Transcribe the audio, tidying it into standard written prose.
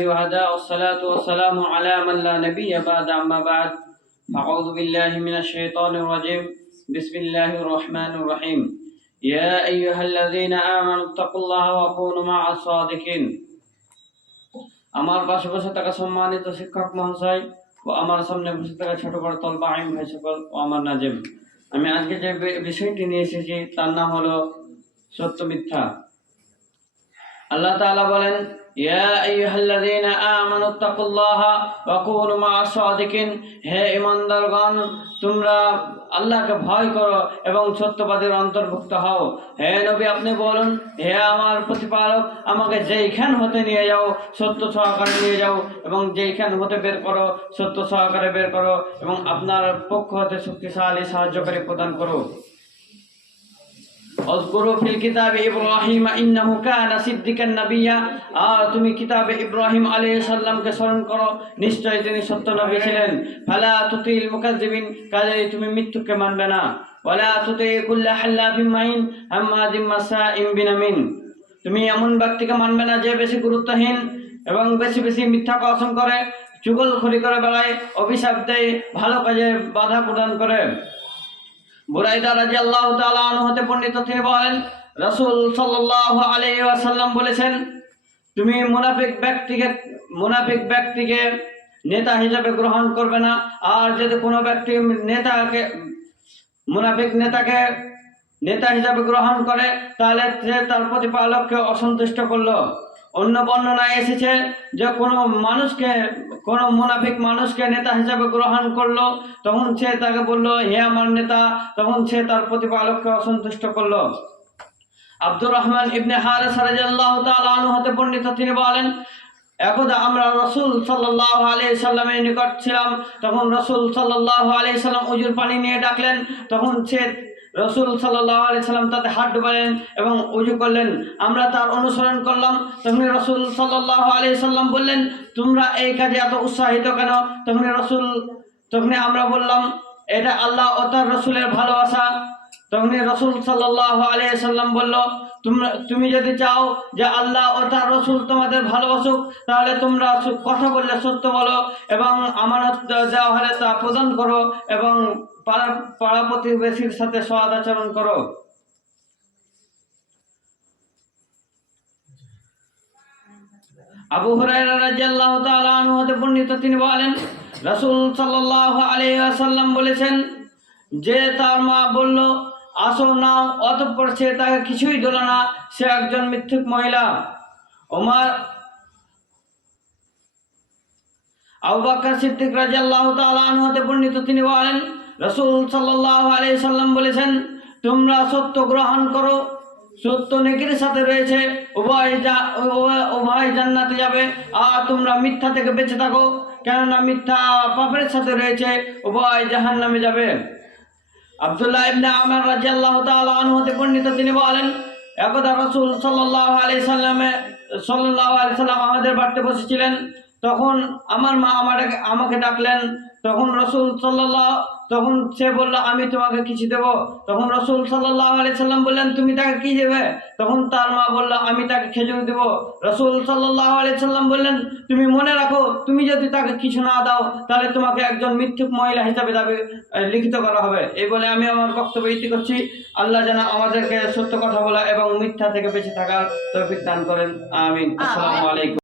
وهدى والصلاة والسلام على من لا نبي بعد أما بعد أعوذ بالله من الشيطان الرجيم بسم الله الرحمن الرحيم يا أيها الذين آمنوا اتقوا الله وكونوا مع الصادقين আমার পাশে বসে থাকা সম্মানিত শিক্ষক মহাশয় ও আমার সামনে বসে থাকা ছোট বড় তলবা আইন ভাই সকল ও আমার নাজিম, আমি আজকে যে বিষয়টি নিয়ে এসেছি তার নাম হলো সত্য মিথ্যা। আল্লাহ তাআলা বলেন, ইয়া আইয়ুহাল্লাযীনা আমানু তাকুল্লাহা ওয়া কুনু মা'আস সাদিকিন, হে ঈমানদারগণ তোমরা আল্লাহকে ভয় করো এবং সত্যবাদীর অন্তর্ভুক্ত হও। হে নবী আপনি বলুন, হে আমার প্রতিপালক আমাকে যেইখান হতে নিয়ে যাও সত্য সহকারে নিয়ে যাও এবং যেইখান হতে বের করো সত্য সহকারে বের করো এবং আপনার পক্ষ হতে শক্তিশালী সাহায্যকারী প্রদান করো। اذكروا في الكتاب إبراهيم إنه كان صديقا نبيا, আর তুমি কিতাবে ইব্রাহিম আলাইহিস সালামকে স্মরণ করো, নিশ্চয় তিনি সত্য নবী ছিলেন। ফালা তুতিল মুকাজ্জিবিন, কাজেই তুমি মৃত্যুকে মানবে না। ওয়ালা তুতি কুল্লা হাল্লাফিন মাহিন হাম্মাদিম মাসাইম বিনামিন, তুমি এমন ব্যক্তিকে মানবে না যে বেশি গুরুত্বহীন এবং বেশি বেশি মিথ্যা কসম করে, চুগলখড়ি করে বেড়ায়, অভিশাপ দেয়, ভালো কাজে বাধা প্রদান করে। বুরাইদা রাদিয়াল্লাহু তাআলা আনহু হতে বর্ণিত, তিনি বলেন রাসূল সাল্লাল্লাহু আলাইহি ওয়াসাল্লাম বলেছেন, তুমি মুনাফিক ব্যক্তিকে নেতা হিসেবে গ্রহণ করবে না। আর যদি কোনো ব্যক্তি মুনাফিক নেতাকে নেতা হিসেবে গ্রহণ করে তাহলে সে তার প্রতিপালককে অসন্তুষ্ট করলো। অন্য বর্ণনায় এসেছে যে কোনো মুনাফিক মানুষকে নেতা হিসেবে গ্রহণ করলো, তখন সে তাকে বলল হে আমার নেতা, তখন সে তার প্রতিপালককে অসন্তুষ্ট করলো। আব্দুর রহমান ইবনে হারিস রাদিয়াল্লাহু তাআলা আনহু হতে বর্ণিত, তিনি বলেন একদা আমরা রাসূল সাল্লাল্লাহু আলাইহি সাল্লামের নিকট ছিলাম, তখন রাসূল সাল্লাল্লাহু আলাইহি সাল্লাম উজুর পানি নিয়ে ডাকলেন, তখন সে রাসূল সাল্লাল্লাহু আলাইহি সাল্লাম তাতে হাত ডুবালেন এবং উজু করলেন। আমরা তার অনুসরণ করলাম। তখন রাসূল সাল্লাল্লাহু আলাইহি সাল্লাম বললেন, তোমরা এই কাজে এত উৎসাহিত কেন? তখন আমরা বললাম, এটা আল্লাহ ও তার রাসূলের ভালোবাসা। তখন রাসূল সাল্লাল্লাহু আলাইহি সাল্লাম বলল, তুমি যদি চাও যে আল্লাহ ও তার রাসূল তোমাদের ভালোবাসুক তাহলে তোমরা কথা বললে সত্য বলো এবং আমানত দেওয়া হলে তা প্রদান করো এবং পাড়া প্রতিবেশীর সাথে সৎ আচরণ করো। আবু হুরায়রা রাদিয়াল্লাহু তাআলা আনহু হতে বর্ণিত, তিনি বলেন রাসূল সাল্লাল্লাহু আলাইহি ওয়াসাল্লাম বলেছেন, যে তার মা বলল আসো নাও, অতঃপর সে তাকে কিছুই দিল না, সে একজন মিথ্যুক মহিলা। আবু বকর সিদ্দিক রাদিয়াল্লাহু তাআলা আনহু হতে বর্ণিত, তিনি বলেন রাসূল সাল্লাল্লাহু আলাইহি সাল্লাম বলেছেন, তোমরা সত্য গ্রহণ করো, সত্য নেকির সাথে রয়েছে, উভয় জান্নাতে যাবে। আর তোমরা মিথ্যা থেকে বেঁচে থাকো, কেননা মিথ্যা পাপের সাথে রয়েছে, উভয় জাহান্নামে যাবে। আব্দুল্লাহ ইবনে আমর রাদিয়াল্লাহু তাআলা আনহু হতে বর্ণিত, তিনি বলেন একদা রাসূল সাল্লাল্লাহু আলাইহি সাল্লাম আমাদের বাড়িতে বসেছিলেন, তখন আমার মা আমাকে ডাকলেন, তখন সে বলল আমি তোমাকে কিছু দেব। তখন রাসূল সাল্লাল্লাহু আলাইহি সাল্লাম বললেন, তুমি তাকে কি দেবে? তখন তার মা বলল, আমি তাকে খেজুর দেব। রাসূল সাল্লাল্লাহু আলাইহি সাল্লাম বললেন, তুমি মনে রাখো, তুমি যদি তাকে কিছু না দাও তাহলে তোমাকে একজন মিথ্যুক মহিলা হিসাবে লিখিত করা হবে। এই বলে আমি আমার বক্তব্য ইতি করছি। আল্লাহ যেন আমাদেরকে সত্য কথা বলা এবং মিথ্যা থেকে বেঁচে থাকার তৌফিক দান করেন। আমিন। আসসালামু আলাইকুম।